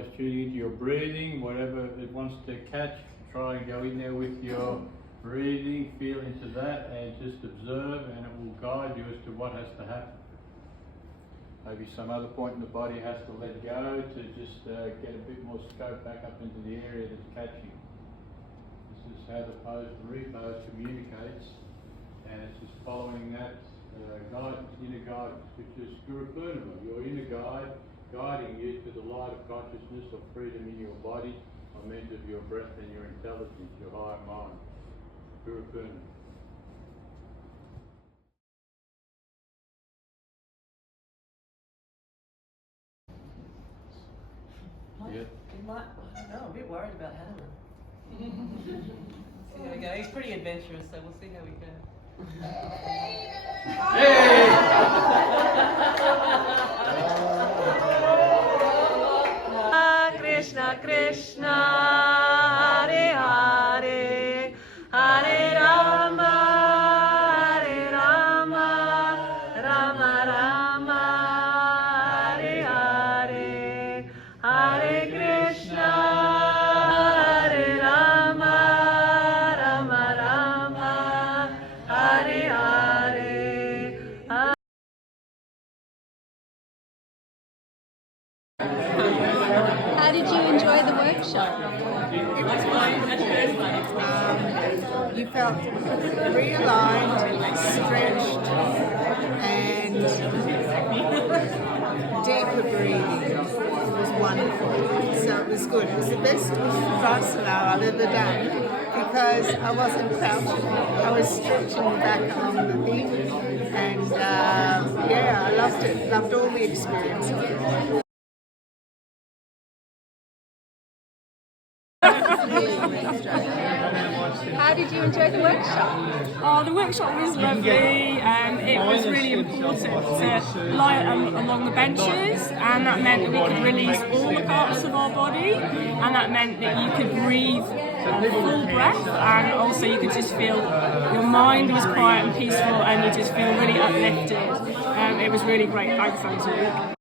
always tuning into your breathing, whatever it wants to catch, try and go in there with your breathing, feel into that and just observe, and it will guide you as to what has to happen. Maybe some other point in the body has to let go to just get a bit more scope back up into the area that's catching. This is how the pose and repose communicates, and it's just following that guidance, inner guidance, which is Guru Purnima, your inner guide, guiding you to the light of consciousness of freedom in your body, by means of your breath and your intelligence, your higher mind. Guru Purnima. Yeah. He might, I don't know, I'm a bit worried about Hannah. See how we go. He's pretty adventurous, so we'll see how we go. Krishna Krishna Hare Hare Hare Rama Hare Rama Rama Rama Hare Hare Hare Krishna Hare Rama Rama Rama Hare Hare. How did you enjoy the workshop? It was wonderful. You felt realigned, stretched, and deeper breathing. It was wonderful. So it was good. It was the best Vipassana I've ever done because I wasn't crouching. I was stretching back along the thing, and yeah, I loved it. Loved all the experience of it. How did you enjoy the workshop? Oh, the workshop was lovely. It was really important to lie along the benches, and that meant that we could release all the parts of our body, and that meant that you could breathe a full breath, and also you could just feel your mind was quiet and peaceful, and you just feel really uplifted. It was really great. Thanks, Andrew.